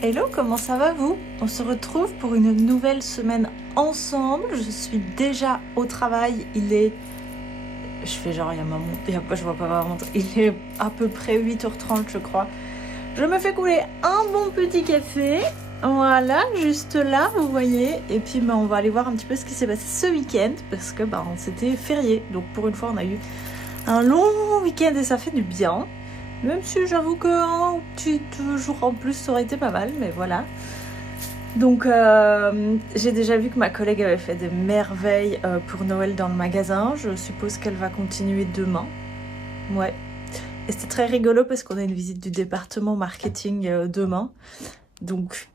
Hello, comment ça va vous? On se retrouve pour une nouvelle semaine ensemble. Je suis déjà au travail. Il est... Je fais genre, il y a ma montre. Je vois pas ma montre. Il est à peu près 8h30 je crois. Je me fais couler un bon petit café. Voilà, juste là, vous voyez. Et puis on va aller voir un petit peu ce qui s'est passé ce week-end. Parce que c'était férié. Donc pour une fois, on a eu un long week-end et ça fait du bien. Même si j'avoue qu'un petit jour en plus ça aurait été pas mal, mais voilà. Donc j'ai déjà vu que ma collègue avait fait des merveilles pour Noël dans le magasin. Je suppose qu'elle va continuer demain. Ouais. Et c'était très rigolo parce qu'on a une visite du département marketing demain. Donc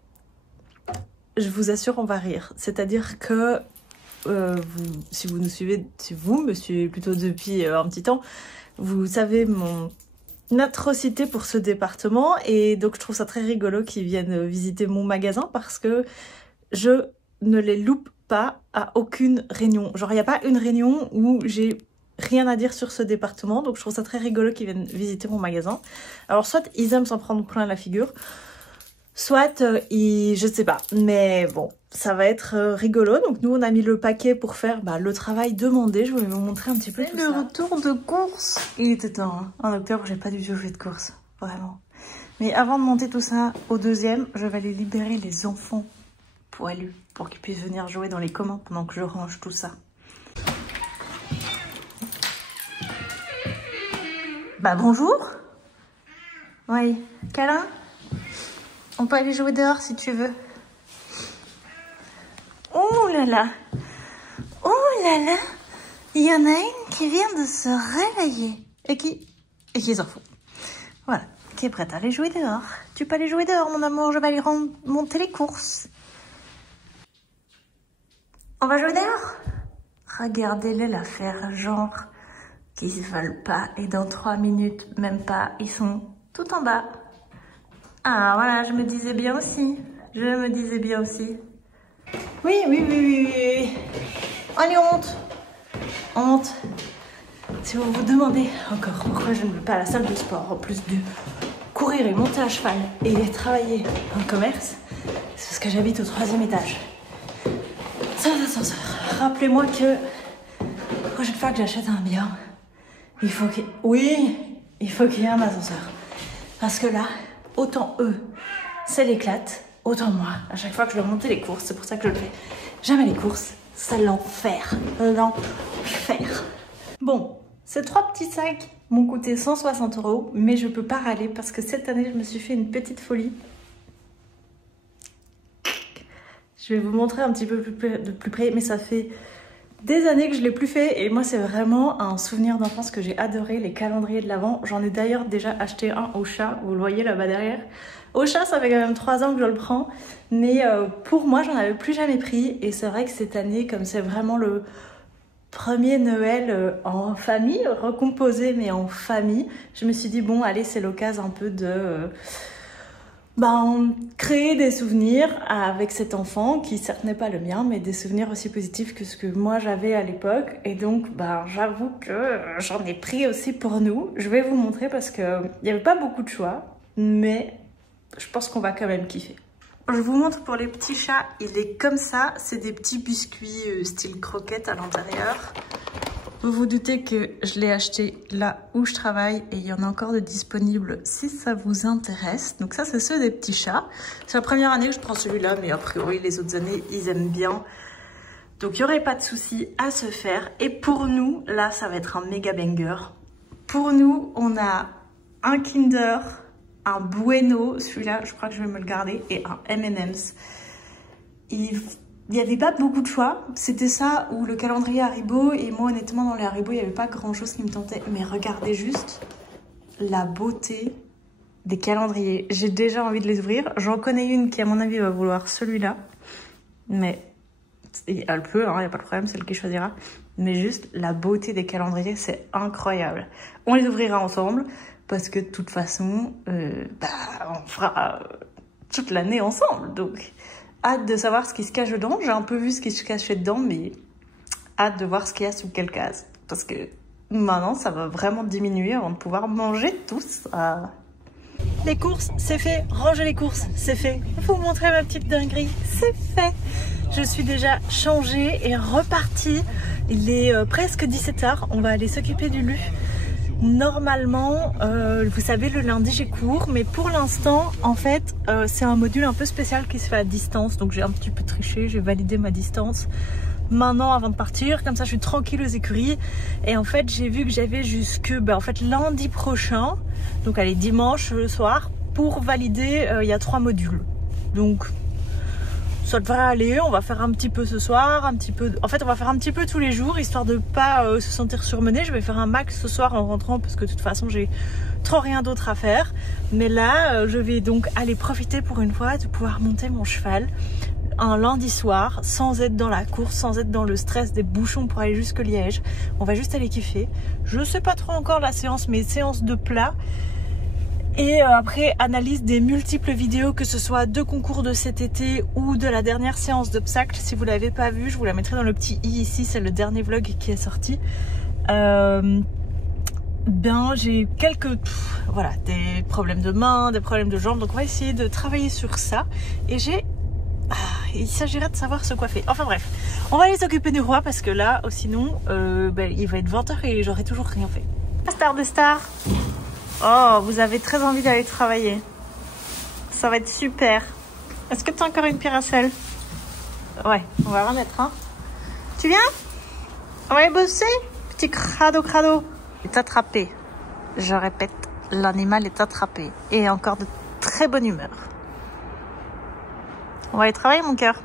je vous assure, on va rire. C'est-à-dire que si vous me suivez plutôt depuis un petit temps, vous savez mon atrocité pour ce département, et donc je trouve ça très rigolo qu'ils viennent visiter mon magasin parce que je ne les loupe pas à aucune réunion. Genre il n'y a pas une réunion où j'ai rien à dire sur ce département, donc je trouve ça très rigolo qu'ils viennent visiter mon magasin. Alors soit ils aiment s'en prendre plein la figure, soit je sais pas, mais bon, ça va être rigolo. Donc nous on a mis le paquet pour faire le travail demandé. Je voulais vous montrer un petit peu tout ça. Le retour de course, il était temps, hein. En octobre j'ai pas du tout fait de course, vraiment. Mais avant de monter tout ça au deuxième, je vais aller libérer les enfants poilus pour qu'ils puissent venir jouer dans les communs pendant que je range tout ça. Bonjour. Oui, câlin. On peut aller jouer dehors si tu veux. Oh là là. Oh là là. Il y en a une qui vient de se réveiller. Et qui s'en fout. Voilà. Qui est prête à aller jouer dehors. Tu peux aller jouer dehors, mon amour. Je vais aller monter les courses. On va jouer dehors. Regardez-les la faire genre qu'ils se veulent pas. Et dans 3 minutes, même pas, ils sont tout en bas. Ah voilà, je me disais bien aussi. Oui. Allez, on monte. Si vous vous demandez encore pourquoi je ne vais pas à la salle de sport, en plus de courir et monter à cheval et travailler en commerce, c'est parce que j'habite au 3e étage. Sans ascenseur. Rappelez-moi que la prochaine fois que j'achète un bien, il faut qu'il y ait un ascenseur. Parce que là, autant eux, c'est l'éclate, autant moi, à chaque fois que je dois monter les courses, c'est pour ça que je le fais. Jamais les courses, c'est l'enfer. Bon, ces 3 petits sacs m'ont coûté 160 €, mais je peux pas râler parce que cette année, je me suis fait une petite folie. Je vais vous montrer un petit peu de plus près, mais ça fait des années que je l'ai plus fait et moi c'est vraiment un souvenir d'enfance que j'ai adoré, les calendriers de l'Avent. J'en ai d'ailleurs déjà acheté un au chat, vous le voyez là-bas derrière. Au chat, ça fait quand même 3 ans que je le prends, mais pour moi j'en avais plus jamais pris, et c'est vrai que cette année, comme c'est vraiment le premier Noël en famille, recomposé mais en famille, je me suis dit bon allez, c'est l'occasion un peu de créer des souvenirs avec cet enfant qui certes n'est pas le mien, mais des souvenirs aussi positifs que ce que moi j'avais à l'époque. Et donc j'avoue que j'en ai pris aussi pour nous. Je vais vous montrer parce que il n'y avait pas beaucoup de choix, mais je pense qu'on va quand même kiffer. Je vous montre pour les petits chats, il est comme ça, c'est des petits biscuits style croquette à l'intérieur. Vous vous doutez que je l'ai acheté là où je travaille et il y en a encore de disponibles si ça vous intéresse. Donc ça, c'est ceux des petits chats. C'est la première année que je prends celui-là, mais a priori les autres années, ils aiment bien. Donc il n'y aurait pas de souci à se faire. Et pour nous, là, ça va être un méga banger. Pour nous, on a un Kinder, un Bueno, celui-là, je crois que je vais me le garder, et un M&M's. Il n'y avait pas beaucoup de choix, c'était ça ou le calendrier Haribo, et moi honnêtement dans les Haribo il n'y avait pas grand chose qui me tentait, mais regardez juste la beauté des calendriers. J'ai déjà envie de les ouvrir, j'en connais une qui à mon avis va vouloir celui-là, mais elle peut, il n'y a pas de problème, c'est elle qui choisira, mais juste la beauté des calendriers, c'est incroyable. On les ouvrira ensemble parce que de toute façon on fera toute l'année ensemble, donc hâte de savoir ce qui se cache dedans. J'ai un peu vu ce qui se cachait dedans, mais hâte de voir ce qu'il y a sous quelle case. Parce que maintenant, ça va vraiment diminuer avant de pouvoir manger tout ça. Les courses, c'est fait. Ranger les courses, c'est fait. Vous montrer ma petite dinguerie, c'est fait. Je suis déjà changée et repartie. Il est presque 17h. On va aller s'occuper du Lu. Normalement, vous savez, le lundi j'ai cours, mais pour l'instant, en fait, c'est un module un peu spécial qui se fait à distance. Donc j'ai un petit peu triché, j'ai validé ma distance maintenant avant de partir. Comme ça, je suis tranquille aux écuries. Et en fait, j'ai vu que j'avais jusque lundi prochain, donc allez, dimanche le soir, pour valider. Il y a 3 modules. Donc ça devrait aller, on va faire un petit peu ce soir, un petit peu... En fait, on va faire un petit peu tous les jours, histoire de pas se sentir surmenée. Je vais faire un max ce soir en rentrant, parce que de toute façon, j'ai trop rien d'autre à faire. Mais là, je vais donc aller profiter pour une fois de pouvoir monter mon cheval un lundi soir, sans être dans la course, sans être dans le stress des bouchons pour aller jusque Liège. On va juste aller kiffer. Je sais pas trop encore la séance, mais séance de plat. Et après, analyse des multiples vidéos, que ce soit de concours de cet été ou de la dernière séance d'obstacles. Si vous ne l'avez pas vu, je vous la mettrai dans le petit i ici, c'est le dernier vlog qui est sorti. J'ai voilà, des problèmes de main, des problèmes de jambes, donc on va essayer de travailler sur ça. Et il s'agirait de savoir se coiffer. Enfin bref, on va aller s'occuper du roi parce que là, sinon, il va être 20h et j'aurai toujours rien fait. Star de star. Oh, vous avez très envie d'aller travailler. Ça va être super. Est-ce que tu as encore une pierre à sel? Ouais, on va remettre, hein. Tu viens? On va aller bosser? Petit crado. Il est attrapé. Je répète, l'animal est attrapé. Et encore de très bonne humeur. On va aller travailler, mon cœur.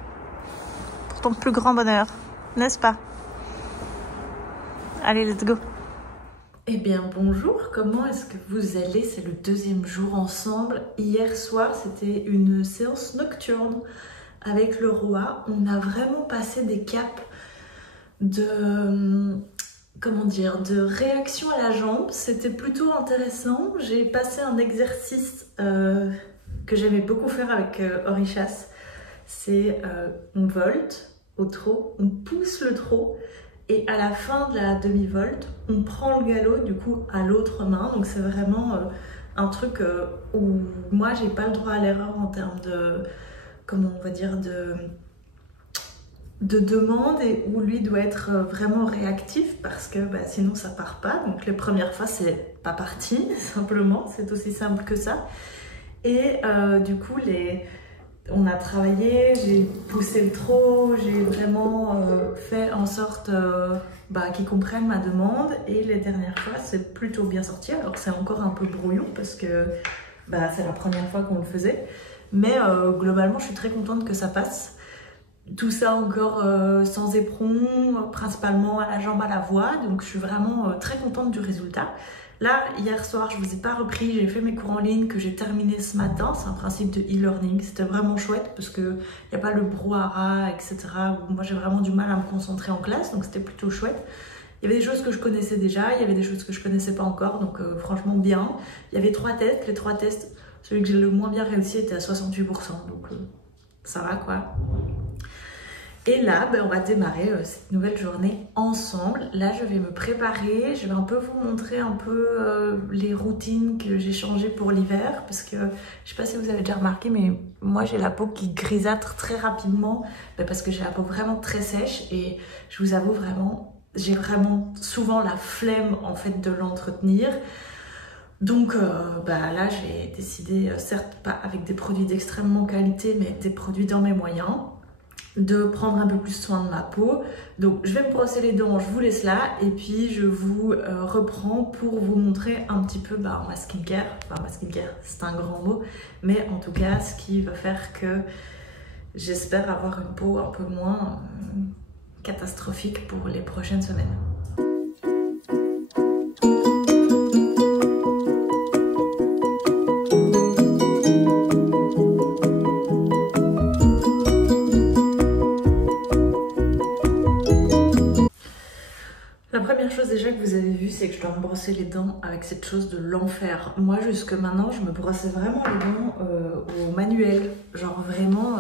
Pour ton plus grand bonheur. N'est-ce pas? Allez, let's go. Eh bien bonjour, comment est-ce que vous allez? C'est le 2e jour ensemble. Hier soir c'était une séance nocturne avec le roi. On a vraiment passé des caps de réaction à la jambe. C'était plutôt intéressant. J'ai passé un exercice que j'aimais beaucoup faire avec Orichas. C'est on volte au trot, on pousse le trot. Et à la fin de la demi-volte, on prend le galop du coup à l'autre main. Donc c'est vraiment un truc où moi j'ai pas le droit à l'erreur en termes de, de demande, et où lui doit être vraiment réactif parce que sinon ça part pas. Donc les premières fois c'est pas parti, simplement, c'est aussi simple que ça. Et du coup on a travaillé, j'ai poussé le trot, j'ai vraiment fait en sorte qu'ils comprennent ma demande. Et les dernières fois, c'est plutôt bien sorti. Alors c'est encore un peu brouillon parce que c'est la première fois qu'on le faisait. Mais globalement, je suis très contente que ça passe. Tout ça encore sans éperon, principalement à la jambe, à la voix. Donc je suis vraiment très contente du résultat. Là, hier soir, je ne vous ai pas repris, j'ai fait mes cours en ligne que j'ai terminé ce matin. C'est un principe de e-learning, c'était vraiment chouette parce qu'il n'y a pas le brouhaha, etc. Moi, j'ai vraiment du mal à me concentrer en classe, donc c'était plutôt chouette. Il y avait des choses que je connaissais déjà, il y avait des choses que je ne connaissais pas encore, donc franchement bien. Il y avait 3 tests, les 3 tests, celui que j'ai le moins bien réussi était à 68%, donc ça va quoi. Et là, on va démarrer cette nouvelle journée ensemble. Là, je vais me préparer. Je vais un peu vous montrer les routines que j'ai changées pour l'hiver. Parce que, je ne sais pas si vous avez déjà remarqué, mais moi, j'ai la peau qui grisâtre très rapidement. Parce que j'ai la peau vraiment très sèche. Et je vous avoue vraiment, j'ai vraiment souvent la flemme en fait de l'entretenir. Donc là, j'ai décidé, certes pas avec des produits d'extrêmement qualité, mais des produits dans mes moyens, de prendre un peu plus soin de ma peau. Donc je vais me brosser les dents, je vous laisse là, et puis je vous reprends pour vous montrer un petit peu ma skincare. Enfin, ma skincare, c'est un grand mot, mais en tout cas ce qui va faire que j'espère avoir une peau un peu moins catastrophique pour les prochaines semaines. Déjà que vous avez vu, c'est que je dois me brosser les dents avec cette chose de l'enfer. Moi jusque maintenant je me brossais vraiment les dents au manuel, genre vraiment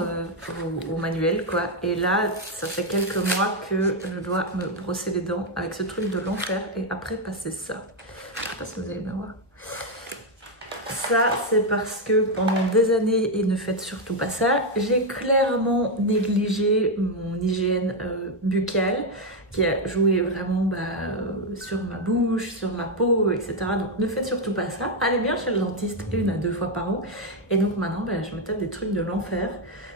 au manuel quoi. Et là ça fait quelques mois que je dois me brosser les dents avec ce truc de l'enfer et après passer ça. Je sais pas si vous allez bien voir. ça c'est parce que pendant des années, et ne faites surtout pas ça, j'ai clairement négligé mon hygiène buccale qui a joué vraiment sur ma bouche, sur ma peau, etc. Donc ne faites surtout pas ça. Allez bien chez le dentiste 1 à 2 fois par an. Et donc maintenant, je me tape des trucs de l'enfer.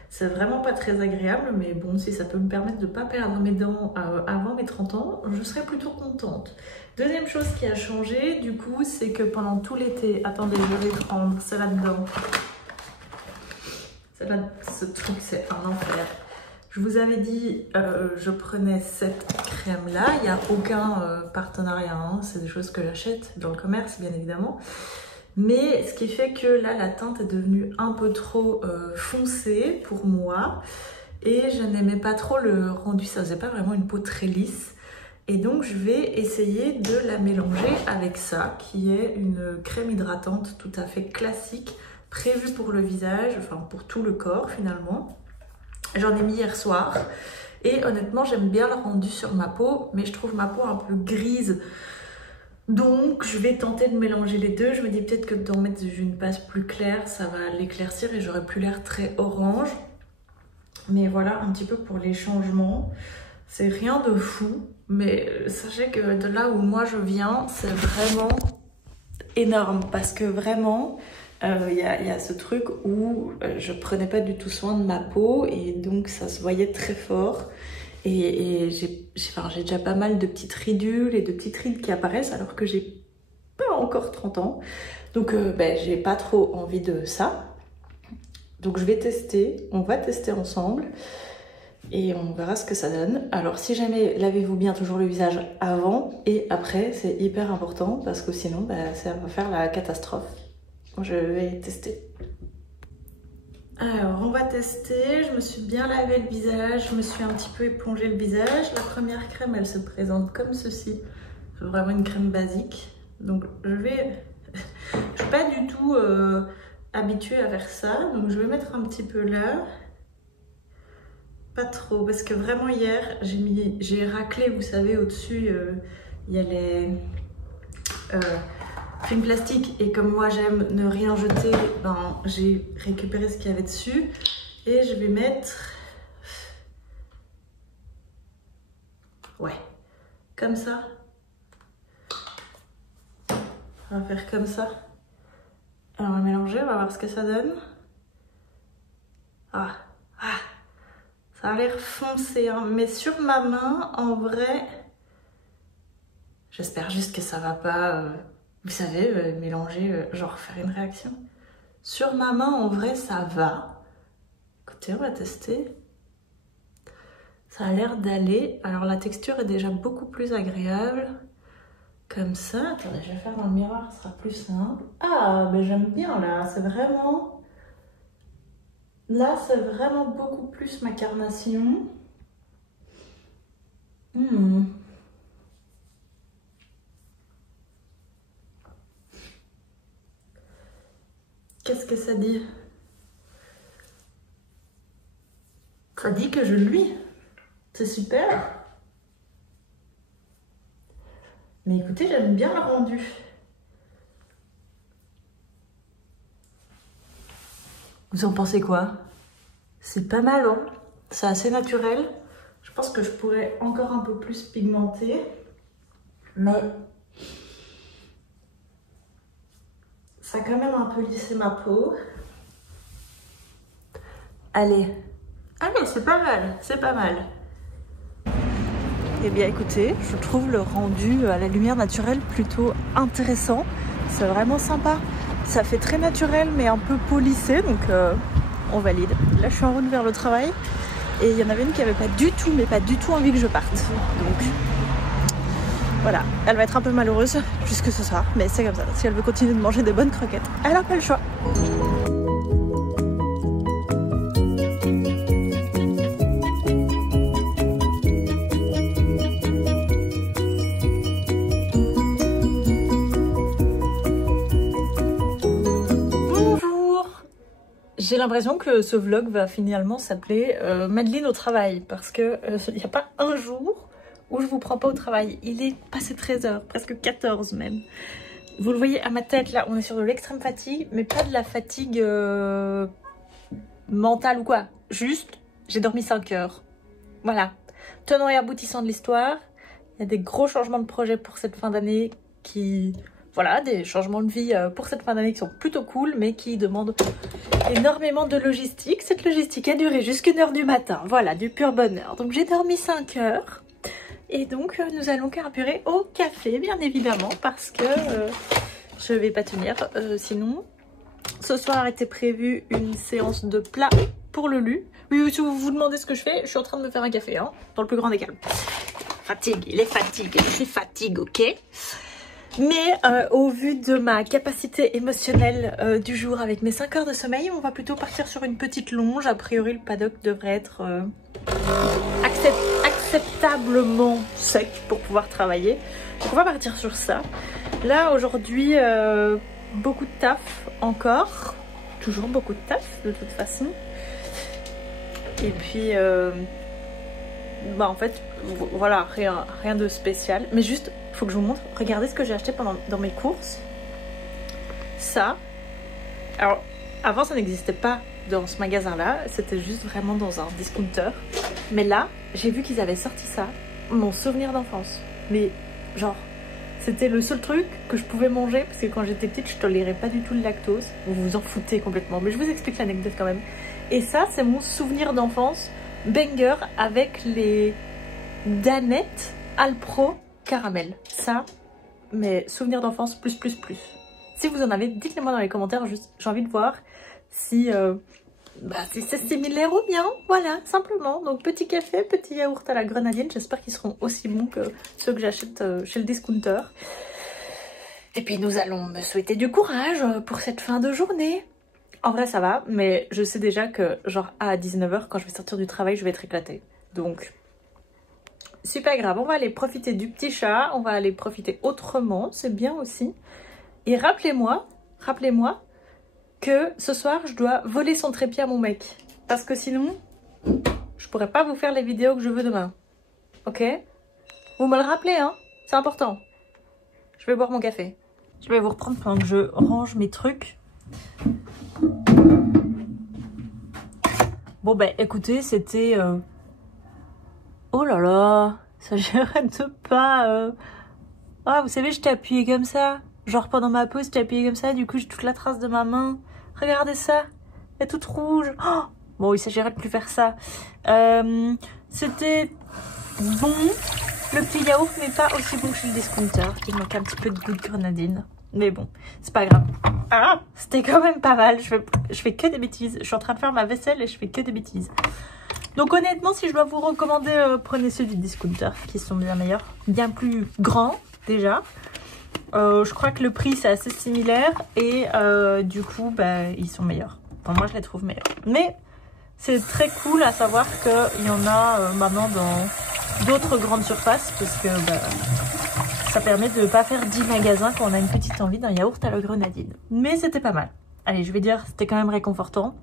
C'est vraiment pas très agréable, mais bon, si ça peut me permettre de ne pas perdre mes dents avant mes 30 ans, je serais plutôt contente. Deuxième chose qui a changé, du coup, c'est que pendant tout l'été... Attendez, je vais prendre, c'est là-dedans. Ce truc, c'est un enfer. Je vous avais dit, je prenais cette crème-là. Il n'y a aucun partenariat, hein. C'est des choses que j'achète dans le commerce, bien évidemment. Mais ce qui fait que là, la teinte est devenue un peu trop foncée pour moi. Et je n'aimais pas trop le rendu, ça faisait pas vraiment une peau très lisse. Et donc, je vais essayer de la mélanger avec ça, qui est une crème hydratante tout à fait classique, prévue pour le visage, enfin pour tout le corps finalement. J'en ai mis hier soir. Et honnêtement, j'aime bien le rendu sur ma peau, mais je trouve ma peau un peu grise. Donc je vais tenter de mélanger les deux. Je me dis peut-être que d'en mettre une base plus claire, ça va l'éclaircir et j'aurai plus l'air très orange. Mais voilà un petit peu pour les changements. C'est rien de fou, mais sachez que de là où moi je viens, c'est vraiment énorme. Parce que vraiment, y a ce truc où je prenais pas du tout soin de ma peau et donc ça se voyait très fort. Et j'ai déjà pas mal de petites ridules et de petites rides qui apparaissent alors que j'ai pas encore 30 ans. Donc j'ai pas trop envie de ça. Donc je vais tester, on va tester ensemble et on verra ce que ça donne. Alors si jamais, lavez-vous bien toujours le visage avant et après, c'est hyper important parce que sinon ça va faire la catastrophe. Je vais tester. Alors, on va tester. Je me suis bien lavé le visage, je me suis un petit peu épongé le visage. La première crème, elle se présente comme ceci. C'est vraiment une crème basique. Donc, je suis pas du tout habituée à faire ça. Donc, je vais mettre un petit peu là. Pas trop, parce que vraiment hier, j'ai raclé, vous savez, au-dessus, il y a les... film plastique et comme moi j'aime ne rien jeter, j'ai récupéré ce qu'il y avait dessus et je vais mettre comme ça. On va faire comme ça. Alors on va mélanger, on va voir ce que ça donne. Ça a l'air foncé, hein. Mais sur ma main en vrai, j'espère juste que ça va pas vous savez, mélanger, genre faire une réaction. Sur ma main, en vrai, ça va. Écoutez, on va tester. Ça a l'air d'aller. Alors, la texture est déjà beaucoup plus agréable. Comme ça. Attendez, je vais faire dans le miroir, ce sera plus simple. Ah, mais j'aime bien, là. C'est vraiment... Là, c'est vraiment beaucoup plus ma carnation. Qu'est-ce que ça dit? Ça dit que je luis. C'est super. Mais écoutez, j'aime bien le rendu. Vous en pensez quoi? C'est pas mal, hein? C'est assez naturel. Je pense que je pourrais encore un peu plus pigmenter. Mais... ça a quand même un peu lissé ma peau. Allez, c'est pas mal, c'est pas mal. Eh bien écoutez, je trouve le rendu à la lumière naturelle plutôt intéressant. C'est vraiment sympa. Ça fait très naturel mais un peu polissé, donc on valide. Là je suis en route vers le travail et il y en avait une qui avait pas du tout envie que je parte. Donc... voilà, elle va être un peu malheureuse jusque ce soir, mais c'est comme ça. Si elle veut continuer de manger des bonnes croquettes, elle n'a pas le choix. Bonjour. J'ai l'impression que ce vlog va finalement s'appeler Madeleine au travail, parce que il n'y a pas un jour où je vous prends pas au travail. Il est passé 13h, presque 14 même. Vous le voyez à ma tête, là, on est sur de l'extrême fatigue, mais pas de la fatigue mentale ou quoi. Juste, j'ai dormi 5 heures. Voilà. Tenant et aboutissant de l'histoire, il y a des gros changements de projet pour cette fin d'année qui... Voilà, des changements de vie pour cette fin d'année qui sont plutôt cool, mais qui demandent énormément de logistique. Cette logistique a duré jusqu'à 1h du matin. Voilà, du pur bonheur. Donc j'ai dormi 5 heures. Et donc nous allons carburer au café, bien évidemment, parce que je vais pas tenir sinon. Ce soir était prévu une séance de plat pour le Lu. Oui, si vous vous demandez ce que je fais, je suis en train de me faire un café, hein, dans le plus grand des calmes. Fatigue, les fatigues, c'est fatigue, ok. Mais au vu de ma capacité émotionnelle du jour avec mes 5 heures de sommeil, on va plutôt partir sur une petite longe. A priori, le paddock devrait être acceptablement sec pour pouvoir travailler. Donc on va partir sur ça. Là, aujourd'hui, beaucoup de taf encore. Toujours beaucoup de taf, de toute façon. Et puis, bah en fait, voilà, rien de spécial. Mais juste... Faut que je vous montre. Regardez ce que j'ai acheté dans mes courses. Ça. Alors, avant, ça n'existait pas dans ce magasin-là. C'était juste vraiment dans un discounter. Mais là, j'ai vu qu'ils avaient sorti ça. Mon souvenir d'enfance. Mais genre, c'était le seul truc que je pouvais manger. Parce que quand j'étais petite, je tolérais pas du tout le lactose. Vous vous en foutez complètement. Mais je vous explique l'anecdote quand même. Et ça, c'est mon souvenir d'enfance. Banger avec les danettes Alpro caramel. Ça, mes souvenirs d'enfance plus. Si vous en avez, dites-le moi dans les commentaires. Juste, j'ai envie de voir si, si c'est similaire ou bien. Voilà, simplement. Donc petit café, petit yaourt à la grenadine. J'espère qu'ils seront aussi bons que ceux que j'achète chez le discounter. Et puis nous allons me souhaiter du courage pour cette fin de journée. En vrai ça va, mais je sais déjà que genre à 19 h quand je vais sortir du travail, je vais être éclatée. Donc... c'est pas grave, on va aller profiter du petit chat, on va aller profiter autrement, c'est bien aussi. Et rappelez-moi que ce soir, je dois voler son trépied à mon mec. Parce que sinon, je pourrais pas vous faire les vidéos que je veux demain. Ok? Vous me le rappelez, hein? C'est important. Je vais boire mon café. Je vais vous reprendre pendant que je range mes trucs. Bon ben, écoutez, c'était... Oh là là, ça j'arrête pas. Ah, vous savez, je t'ai appuyé comme ça. Genre pendant ma pause, je t'ai appuyé comme ça. Du coup, j'ai toute la trace de ma main. Regardez ça. Elle est toute rouge. Oh, bon, il s'agirait de plus faire ça. C'était bon. Le petit yaourt, mais pas aussi bon que chez le discounter. Il manque un petit peu de goût de grenadine. Mais bon, c'est pas grave. Ah, c'était quand même pas mal. Je fais que des bêtises. Je suis en train de faire ma vaisselle et je fais que des bêtises. Donc honnêtement, si je dois vous recommander, prenez ceux du discounter qui sont bien meilleurs. Bien plus grands déjà. Je crois que le prix c'est assez similaire et du coup bah, ils sont meilleurs. Enfin, moi je les trouve meilleurs. Mais c'est très cool à savoir qu'il y en a maintenant dans d'autres grandes surfaces parce que bah, ça permet de ne pas faire 10 magasins quand on a une petite envie d'un yaourt à la grenadine. Mais c'était pas mal. Allez, je vais dire c'était quand même réconfortant.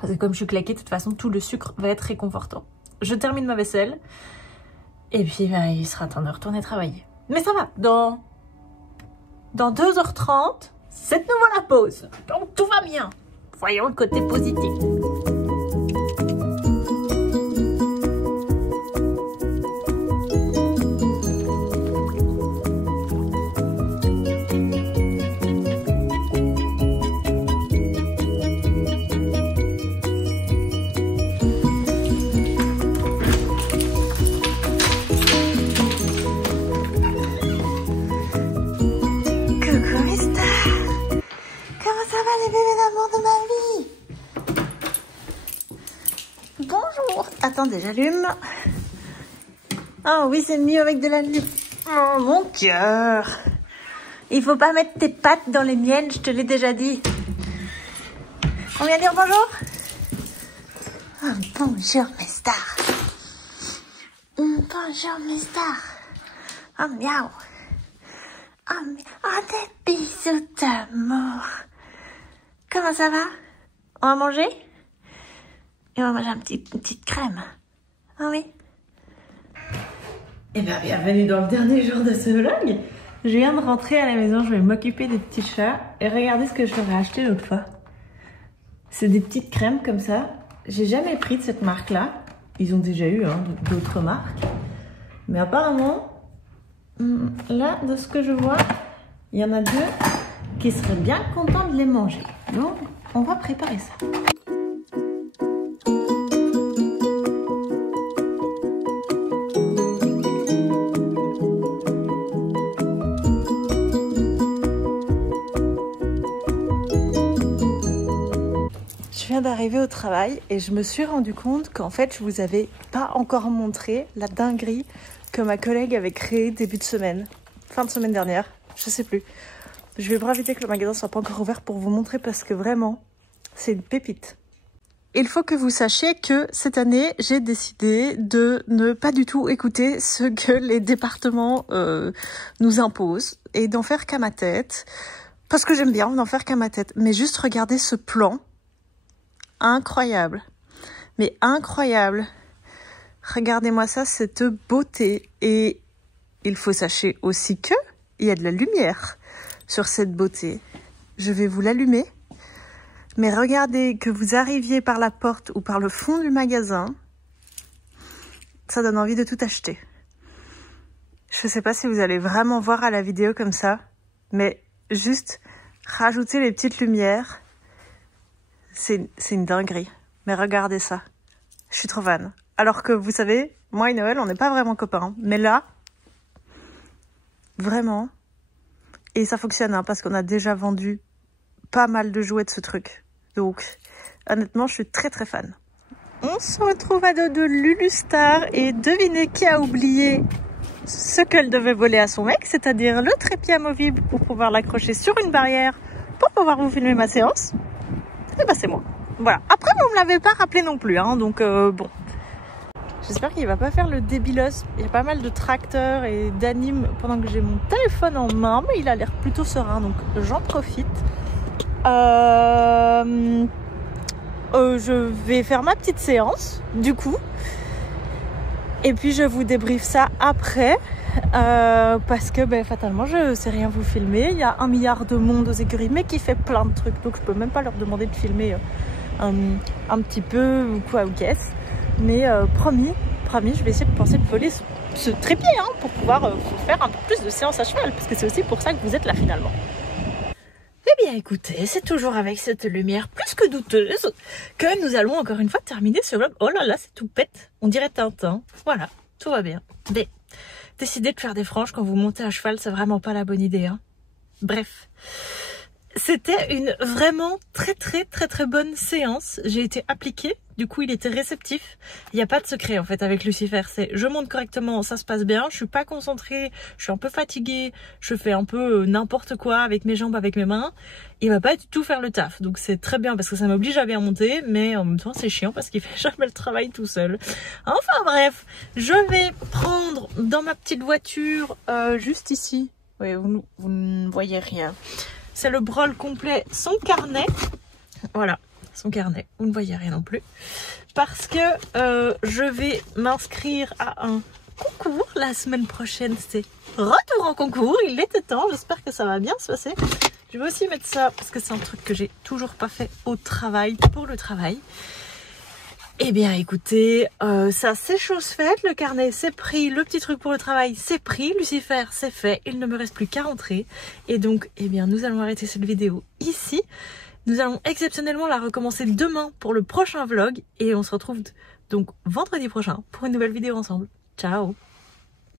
Parce que comme je suis claquée, de toute façon, tout le sucre va être réconfortant. Je termine ma vaisselle. Et puis, ben, il sera temps de retourner travailler. Mais ça va, dans 2h30, c'est de nouveau la pause. Donc tout va bien. Voyons le côté positif. Attendez, j'allume. Ah oui, c'est mieux avec de la lumière. Oh, mon cœur. Il faut pas mettre tes pattes dans les miennes, je te l'ai déjà dit. On vient dire bonjour? Oh, bonjour, mes stars. Bonjour, mes stars. Oh, miaou. Oh, des bisous d'amour. Comment ça va? On va manger? Et on va manger une petite crème. Ah oui. Eh bien, bienvenue dans le dernier jour de ce vlog. Je viens de rentrer à la maison, je vais m'occuper des petits chats. Et regardez ce que je leur ai acheté l'autre fois. C'est des petites crèmes comme ça. J'ai jamais pris de cette marque-là. Ils ont déjà eu d'autres marques. Mais apparemment, là, de ce que je vois, il y en a 2 qui seraient bien contents de les manger. Donc, on va préparer ça. Je viens d'arriver au travail et je me suis rendu compte qu'en fait, je vous avais pas encore montré la dinguerie que ma collègue avait créée début de semaine, fin de semaine dernière, je sais plus. Je vais profiter que le magasin soit pas encore ouvert pour vous montrer parce que vraiment, c'est une pépite. Il faut que vous sachiez que cette année, j'ai décidé de ne pas du tout écouter ce que les départements nous imposent et d'en faire qu'à ma tête. Parce que j'aime bien n'en faire qu'à ma tête. Mais juste regardez ce plan. Incroyable. Mais incroyable. Regardez-moi ça, cette beauté. Et il faut sachez aussi que il y a de la lumière sur cette beauté. Je vais vous l'allumer. Mais regardez, que vous arriviez par la porte ou par le fond du magasin, ça donne envie de tout acheter. Je ne sais pas si vous allez vraiment voir à la vidéo comme ça, mais juste rajouter les petites lumières, c'est une dinguerie. Mais regardez ça, je suis trop fan. Alors que vous savez, moi et Noël, on n'est pas vraiment copains. Mais là, vraiment, et ça fonctionne parce qu'on a déjà vendu pas mal de jouets de ce truc. Donc, honnêtement, je suis très très fan. On se retrouve à dos de Lulu Star et devinez qui a oublié ce qu'elle devait voler à son mec, c'est-à-dire le trépied amovible pour pouvoir l'accrocher sur une barrière pour pouvoir vous filmer ma séance. Et bah c'est moi. Voilà. Après, vous me l'avez pas rappelé non plus, donc bon. J'espère qu'il va pas faire le débilos. Il y a pas mal de tracteurs et d'animes pendant que j'ai mon téléphone en main, mais il a l'air plutôt serein, donc j'en profite. Je vais faire ma petite séance, du coup. Et puis je vous débriefe ça après, parce que fatalement je sais rien vous filmer. Il y a 1 milliard de monde aux écuries, mais qui fait plein de trucs, donc je peux même pas leur demander de filmer un petit peu ou quoi ou qu'est-ce. Mais promis, je vais essayer de penser de voler ce trépied pour pouvoir faire un peu plus de séances à cheval, parce que c'est aussi pour ça que vous êtes là finalement. Eh bien écoutez, c'est toujours avec cette lumière plus que douteuse que nous allons encore une fois terminer ce vlog. Oh là là, c'est tout pète, on dirait Tintin. Voilà, tout va bien. Mais décider de faire des franges quand vous montez à cheval, c'est vraiment pas la bonne idée. Bref, c'était une vraiment très bonne séance. J'ai été appliquée, du coup il était réceptif. Il n'y a pas de secret en fait avec Lucifer, c'est je monte correctement, ça se passe bien, je suis pas concentrée, je suis un peu fatiguée, je fais un peu n'importe quoi avec mes jambes, avec mes mains. Il va pas du tout faire le taf, donc c'est très bien parce que ça m'oblige à bien monter, mais en même temps c'est chiant parce qu'il fait jamais le travail tout seul. Enfin bref, je vais prendre dans ma petite voiture, juste ici, oui, vous ne voyez rien. C'est le brol complet, son carnet. Voilà, son carnet. Vous ne voyez rien non plus. Parce que je vais m'inscrire à un concours la semaine prochaine. C'est retour en concours. Il était temps. J'espère que ça va bien se passer. Je vais aussi mettre ça parce que c'est un truc que j'ai toujours pas fait au travail, pour le travail. Eh bien écoutez, ça c'est chose faite, le carnet c'est pris, le petit truc pour le travail c'est pris, Lucifer c'est fait, il ne me reste plus qu'à rentrer. Et donc, eh bien nous allons arrêter cette vidéo ici. Nous allons exceptionnellement la recommencer demain pour le prochain vlog. Et on se retrouve donc vendredi prochain pour une nouvelle vidéo ensemble. Ciao!